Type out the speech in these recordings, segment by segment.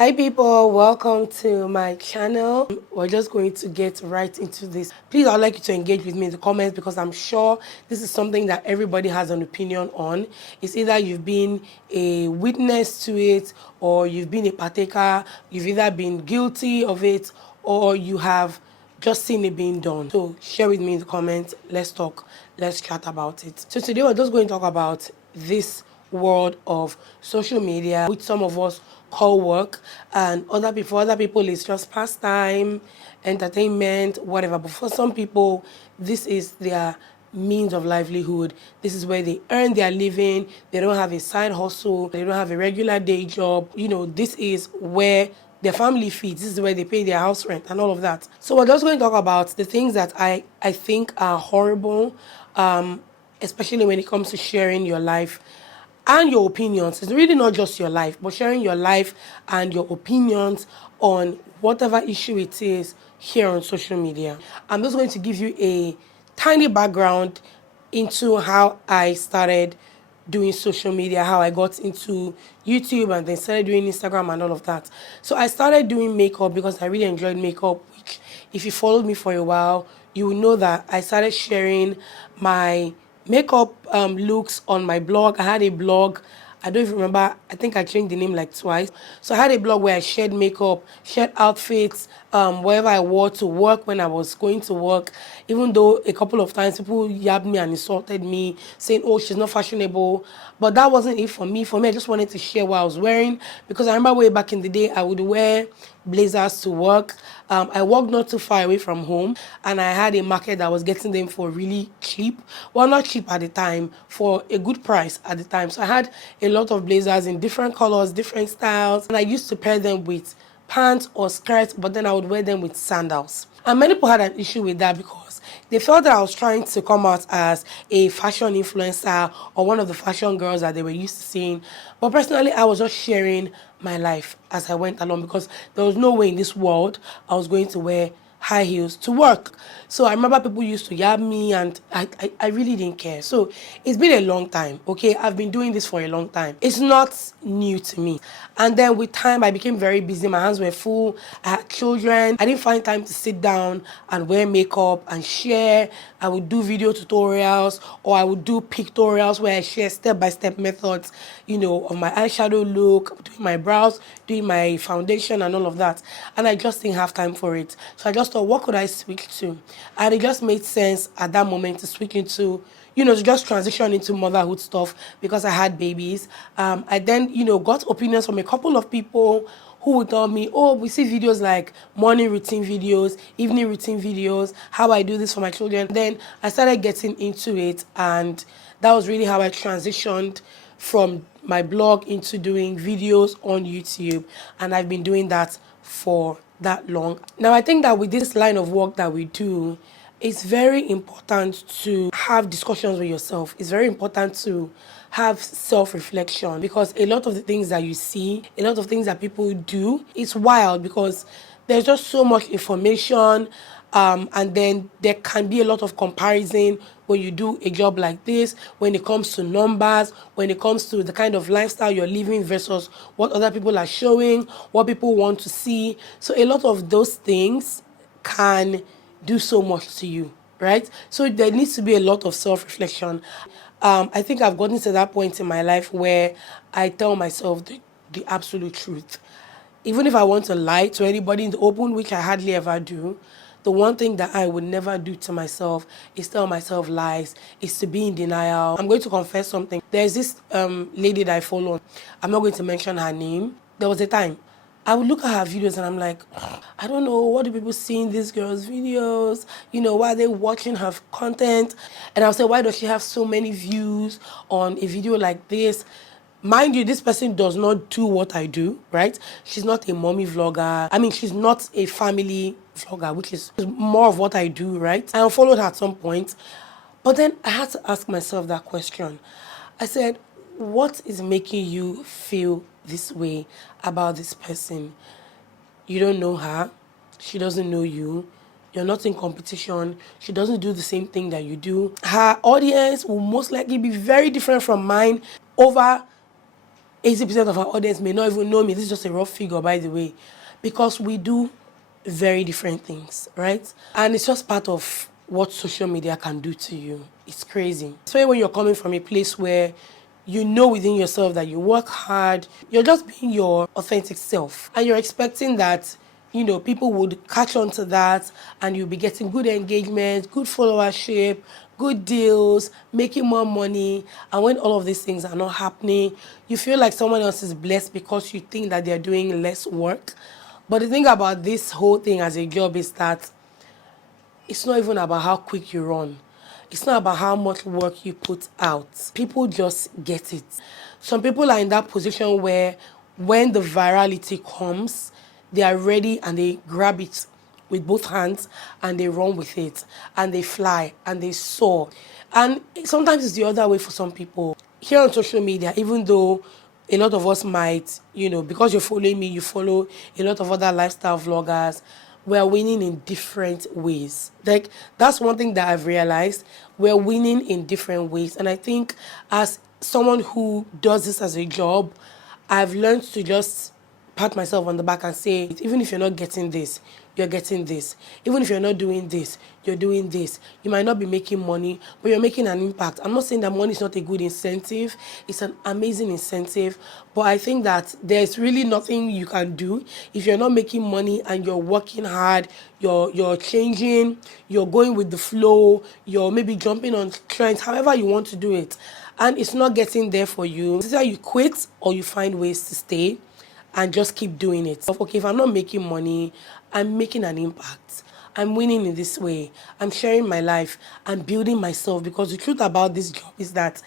Hi people, welcome to my channel. We're just going to get right into this. Please, I'd like you to engage with me in the comments because I'm sure this is something that everybody has an opinion on. It's either you've been a witness to it or you've been a partaker, you've either been guilty of it or you have just seen it being done. So share with me in the comments. Let's talk. Let's chat about it. So today we're just going to talk about this world of social media, which some of us call work, and other people it's just pastime, entertainment, whatever. But for some people, this is their means of livelihood. This is where they earn their living. They don't have a side hustle. They don't have a regular day job. This is where their family feeds. This is where they pay their house rent and all of that. So we're just going to talk about the things that I think are horrible, especially when it comes to sharing your life and your opinions. It's really not just your life, but sharing your life and your opinions on whatever issue it is here on social media. I'm just going to give you a tiny background into how I started doing social media, how I got into YouTube and then started doing Instagram and all of that. So I started doing makeup because I really enjoyed makeup, which if you followed me for a while, you will know that I started sharing my makeup looks on my blog. I had a blog. I don't even remember. I think I changed the name like twice. So I had a blog where I shared makeup, shared outfits, whatever I wore to work when I was going to work. Even though a couple of times people yabbed me and insulted me, saying, "Oh, she's not fashionable." But that wasn't it for me. For me, I just wanted to share what I was wearing because I remember way back in the day, I would wear blazers to work. I worked not too far away from home, and I had a market that was getting them for really cheap. Well, not cheap at the time, for a good price at the time. So I had a lot of blazers in different colors, different styles, and I used to pair them with pants or skirts, but then I would wear them with sandals. And many people had an issue with that because they felt that I was trying to come out as a fashion influencer or one of the fashion girls that they were used to seeing. But personally, I was just sharing my life as I went along because there was no way in this world I was going to wear high heels to work. So I remember people used to yab me and I really didn't care. So it's been a long time, okay? I've been doing this for a long time. It's not new to me. And then with time, I became very busy. My hands were full. I had children. I didn't find time to sit down and wear makeup and share. I would do video tutorials or I would do pictorials where I share step-by-step methods, of my eyeshadow look, doing my brows, doing my foundation and all of that. And I just didn't have time for it. So I just thought, what could I switch to? And it just made sense at that moment to switch into, to just transition into motherhood stuff because I had babies. I then, got opinions from a couple of people who would tell me, oh, we see videos like morning routine videos, evening routine videos, how I do this for my children. Then I started getting into it, and that was really how I transitioned from my blog into doing videos on YouTube, and I've been doing that for that long. Now, I think that with this line of work that we do, it's very important to have discussions with yourself. It's very important to have self-reflection because a lot of the things that you see, a lot of things that people do, it's wild because there's just so much information, and then there can be a lot of comparison when you do a job like this, when it comes to numbers, when it comes to the kind of lifestyle you're living versus what other people are showing, what people want to see. So a lot of those things can do so much to you, right? So there needs to be a lot of self-reflection. I think I've gotten to that point in my life where I tell myself the absolute truth. Even if I want to lie to anybody in the open, which I hardly ever do, the one thing that I would never do to myself is tell myself lies, is to be in denial. I'm going to confess something. There's this lady that I follow. I'm not going to mention her name. There was a time I would look at her videos and I'm like, I don't know, what do people see in this girl's videos? Why are they watching her content? And I'll say, why does she have so many views on a video like this? Mind you, this person does not do what I do, right? She's not a mommy vlogger. I mean, she's not a family vlogger, which is more of what I do, right? I unfollowed her at some point. But then I had to ask myself that question. I said, what is making you feel this way about this person? You don't know her. She doesn't know you. You're not in competition. She doesn't do the same thing that you do. Her audience will most likely be very different from mine over 80% of our audience may not even know me. This is just a rough figure, by the way, because we do very different things, right? And it's just part of what social media can do to you. It's crazy. Especially when you're coming from a place where you know within yourself that you work hard, you're just being your authentic self, and you're expecting that, you know, people would catch on to that and you'll be getting good engagement, good followership, good deals, making more money. And when all of these things are not happening, you feel like someone else is blessed because you think that they're doing less work. But the thing about this whole thing as a job is that it's not even about how quick you run. It's not about how much work you put out. People just get it. Some people are in that position where when the virality comes, they are ready and they grab it with both hands and they run with it and they fly and they soar. And sometimes it's the other way for some people. Here on social media, even though a lot of us might, you know, because you're following me, you follow a lot of other lifestyle vloggers, we're winning in different ways. Like, that's one thing that I've realized. We're winning in different ways. And I think as someone who does this as a job, I've learned to just pat myself on the back and say, even if you're not getting this, you're getting this. Even if you're not doing this, you're doing this. You might not be making money, but you're making an impact. I'm not saying that money is not a good incentive. It's an amazing incentive. But I think that there's really nothing you can do if you're not making money and you're working hard, you're changing, you're going with the flow, you're maybe jumping on trends, however you want to do it. And it's not getting there for you. It's either you quit or you find ways to stay and just keep doing it. Okay, if I'm not making money, I'm making an impact. I'm winning in this way. I'm sharing my life. I'm building myself, because the truth about this job is that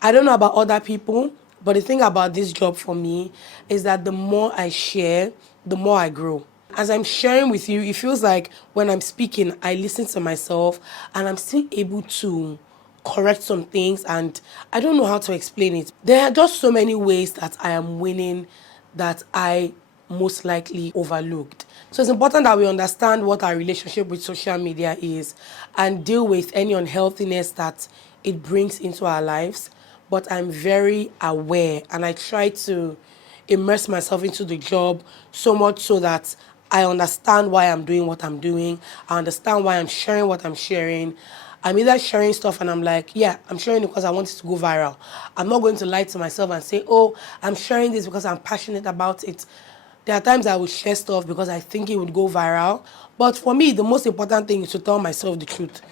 I don't know about other people, but the thing about this job for me is that the more I share, the more I grow. As I'm sharing with you, it feels like when I'm speaking, I listen to myself and I'm still able to correct some things, and I don't know how to explain it. There are just so many ways that I am winning that I most likely overlooked. So it's important that we understand what our relationship with social media is and deal with any unhealthiness that it brings into our lives. But I'm very aware and I try to immerse myself into the job so much so that I understand why I'm doing what I'm doing. I understand why I'm sharing what I'm sharing. I'm either sharing stuff and I'm like, yeah, I'm sharing it because I want it to go viral. I'm not going to lie to myself and say, oh, I'm sharing this because I'm passionate about it. There are times I will share stuff because I think it would go viral. But for me, the most important thing is to tell myself the truth.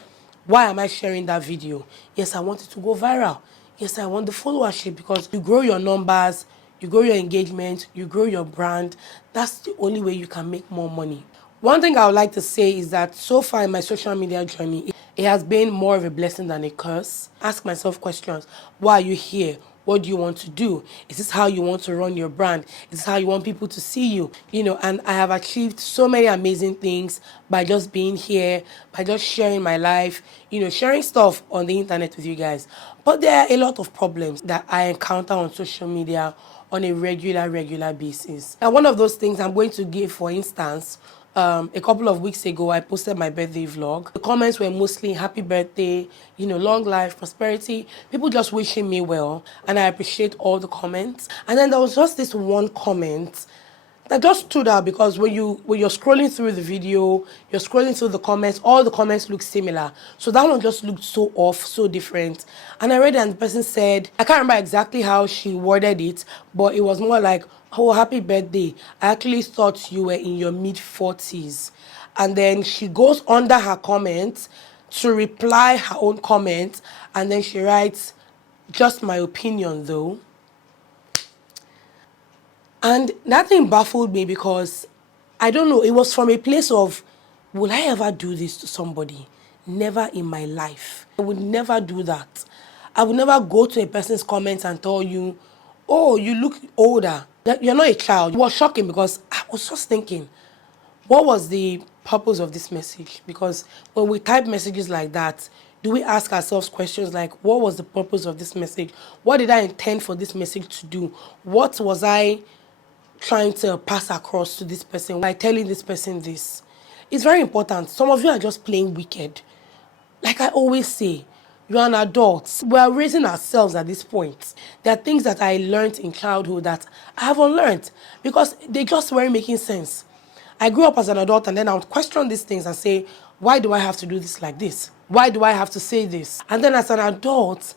Why am I sharing that video? Yes, I want it to go viral. Yes, I want the followership, because you grow your numbers, you grow your engagement, you grow your brand. That's the only way you can make more money. One thing I would like to say is that so far in my social media journey, it has been more of a blessing than a curse. Ask myself questions. Why are you here? What do you want to do? Is this how you want to run your brand? Is this how you want people to see you? You know, and I have achieved so many amazing things by just being here, by just sharing my life, you know, sharing stuff on the internet with you guys. But there are a lot of problems that I encounter on social media on a regular basis. And one of those things I'm going to give, for instance, a couple of weeks ago, I posted my birthday vlog. The comments were mostly happy birthday, you know, long life, prosperity, people just wishing me well. And I appreciate all the comments. And then there was just this one comment that just stood out, because when you're scrolling through the video, you're scrolling through the comments, all the comments look similar. So that one just looked so off, so different. And I read it and the person said, I can't remember exactly how she worded it, but it was more like, oh, happy birthday. I actually thought you were in your mid-40s. And then she goes under her comment to reply her own comment, and then she writes, just my opinion though. And that thing baffled me, because I don't know, it was from a place of, will I ever do this to somebody? Never in my life. I would never do that. I would never go to a person's comments and tell you, oh, you look older. You're not a child. It was shocking, because I was just thinking, what was the purpose of this message? Because when we type messages like that, do we ask ourselves questions like, what was the purpose of this message? What did I intend for this message to do? What was I trying to pass across to this person by telling this person this? It's very important. Some of you are just playing wicked. Like I always say, You're an adult. We are raising ourselves at this point. There are things that I learned in childhood that I haven't learned because they just weren't making sense. I grew up as an adult and then I would question these things and say, why do I have to do this like this? Why do I have to say this? And then as an adult,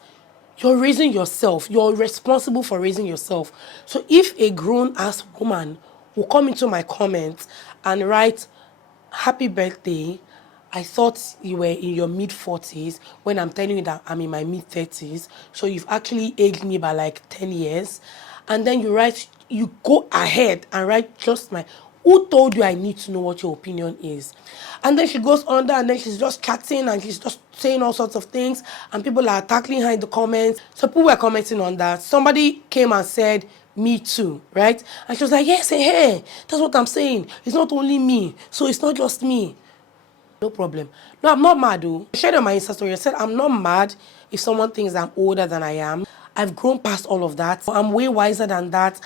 you're raising yourself. You're responsible for raising yourself. So if a grown-ass woman will come into my comments and write, happy birthday, I thought you were in your mid-40s when I'm telling you that I'm in my mid-30s. So you've actually aged me by like 10 years. And then you go ahead and write just my, who told you I need to know what your opinion is? And then she goes under and then she's just chatting and she's just saying all sorts of things. And people are tackling her in the comments. So people were commenting on that. Somebody came and said, me too, right? And she was like, yes, hey, that's what I'm saying. It's not only me. So it's not just me. No problem. No, I'm not mad, though. I shared on my Insta story. I said, I'm not mad if someone thinks I'm older than I am. I've grown past all of that. I'm way wiser than that.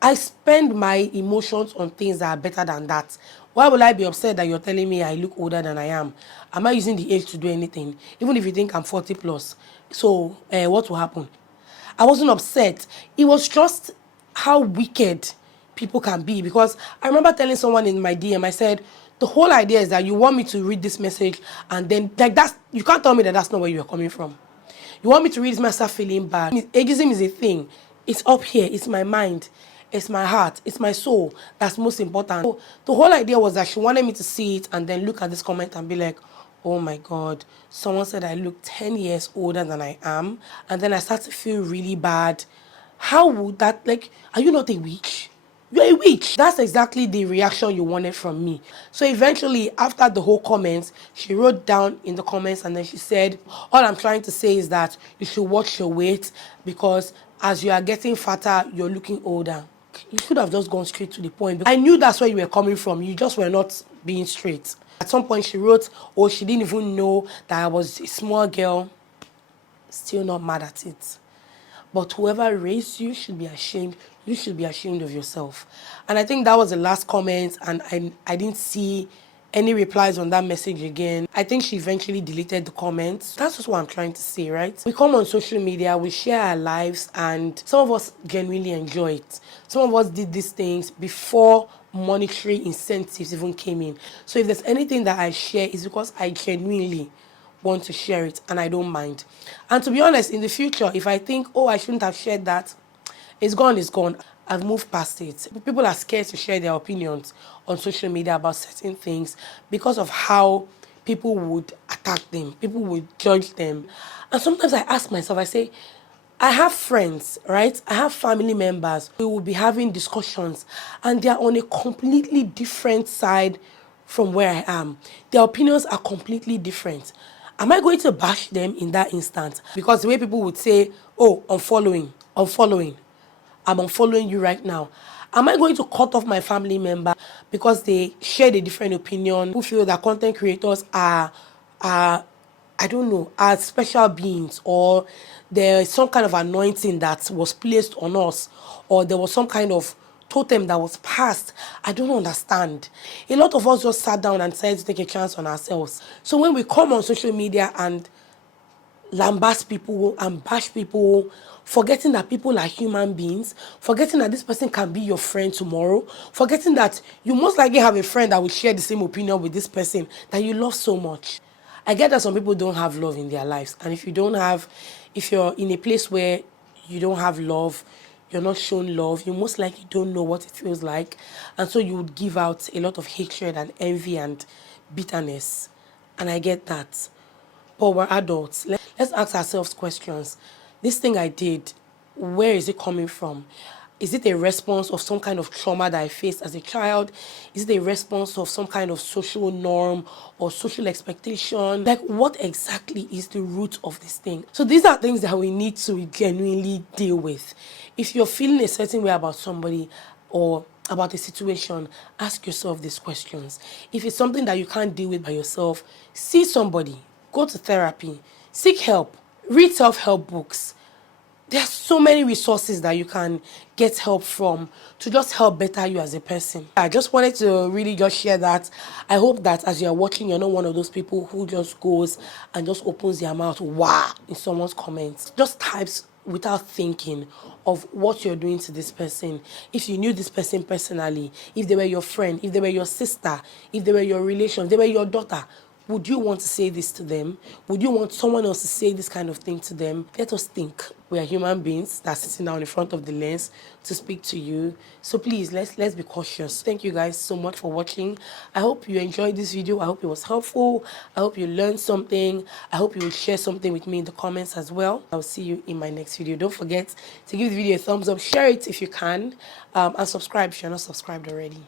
I spend my emotions on things that are better than that. Why will I be upset that you're telling me I look older than I am? Am I using the age to do anything? Even if you think I'm 40 plus. So, what will happen? I wasn't upset. It was just how wicked people can be. Because I remember telling someone in my DM, I said, the whole idea is that you want me to read this message and then, like, you can't tell me that that's not where you're coming from. You want me to read this message feeling bad. Ageism is a thing. It's up here. It's my mind. It's my heart. It's my soul. That's most important. So the whole idea was that she wanted me to see it and then look at this comment and be like, oh my God, someone said I look 10 years older than I am. And then I start to feel really bad. How would that, like, are you not a witch? You're a witch. That's exactly the reaction you wanted from me. So eventually, after the whole comments, she wrote down in the comments and then she said, all I'm trying to say is that you should watch your weight because as you are getting fatter, you're looking older. You should have just gone straight to the point. I knew that's where you were coming from. You just were not being straight. At some point, she wrote, oh, she didn't even know that I was a small girl. Still not mad at it. But whoever raised you should be ashamed. You should be ashamed of yourself. And I think that was the last comment, and I didn't see any replies on that message again. I think she eventually deleted the comments. That's just what I'm trying to say, right? We come on social media, we share our lives, and some of us genuinely enjoy it. Some of us did these things before monetary incentives even came in. So if there's anything that I share, it's because I genuinely want to share it and I don't mind. And to be honest, in the future, if I think, oh, I shouldn't have shared that, it's gone, it's gone. I've moved past it. People are scared to share their opinions on social media about certain things because of how people would attack them, people would judge them. And sometimes I ask myself, I say, I have friends, right? I have family members. We will be having discussions and they are on a completely different side from where I am. Their opinions are completely different. Am I going to bash them in that instant? Because the way people would say, oh, unfollowing, I'm unfollowing you right now. Am I going to cut off my family member because they shared a different opinion? Who feel that content creators are I don't know, are special beings, or there is some kind of anointing that was placed on us, or there was some kind of totem that was passed. I don't understand. A lot of us just sat down and decided to take a chance on ourselves. So when we come on social media and lambast people and bash people, forgetting that people are human beings, forgetting that this person can be your friend tomorrow, forgetting that you most likely have a friend that will share the same opinion with this person that you love so much. I get that some people don't have love in their lives. And if you're in a place where you don't have love, you're not shown love, you most likely don't know what it feels like. And so you would give out a lot of hatred and envy and bitterness. And I get that. But we're adults. Let's ask ourselves questions. This thing I did, where is it coming from? Is it a response of some kind of trauma that I faced as a child? Is it a response of some kind of social norm or social expectation? Like, what exactly is the root of this thing? So these are things that we need to genuinely deal with. If you're feeling a certain way about somebody or about a situation, ask yourself these questions. If it's something that you can't deal with by yourself, see somebody, go to therapy, seek help, read self-help books. There's so many resources that you can get help from to just help better you as a person. I just wanted to really just share that. I hope that as you're watching, you're not one of those people who just goes and just opens their mouth wow in someone's comments. Just types without thinking of what you're doing to this person. If you knew this person personally, if they were your friend, if they were your sister, if they were your relation, if they were your daughter, would you want to say this to them? Would you want someone else to say this kind of thing to them? Let us think. We are human beings that are sitting down in front of the lens to speak to you. So please, let's be cautious. Thank you guys so much for watching. I hope you enjoyed this video. I hope it was helpful. I hope you learned something. I hope you will share something with me in the comments as well. I'll see you in my next video. Don't forget to give the video a thumbs up. Share it if you can. And subscribe if you're not subscribed already.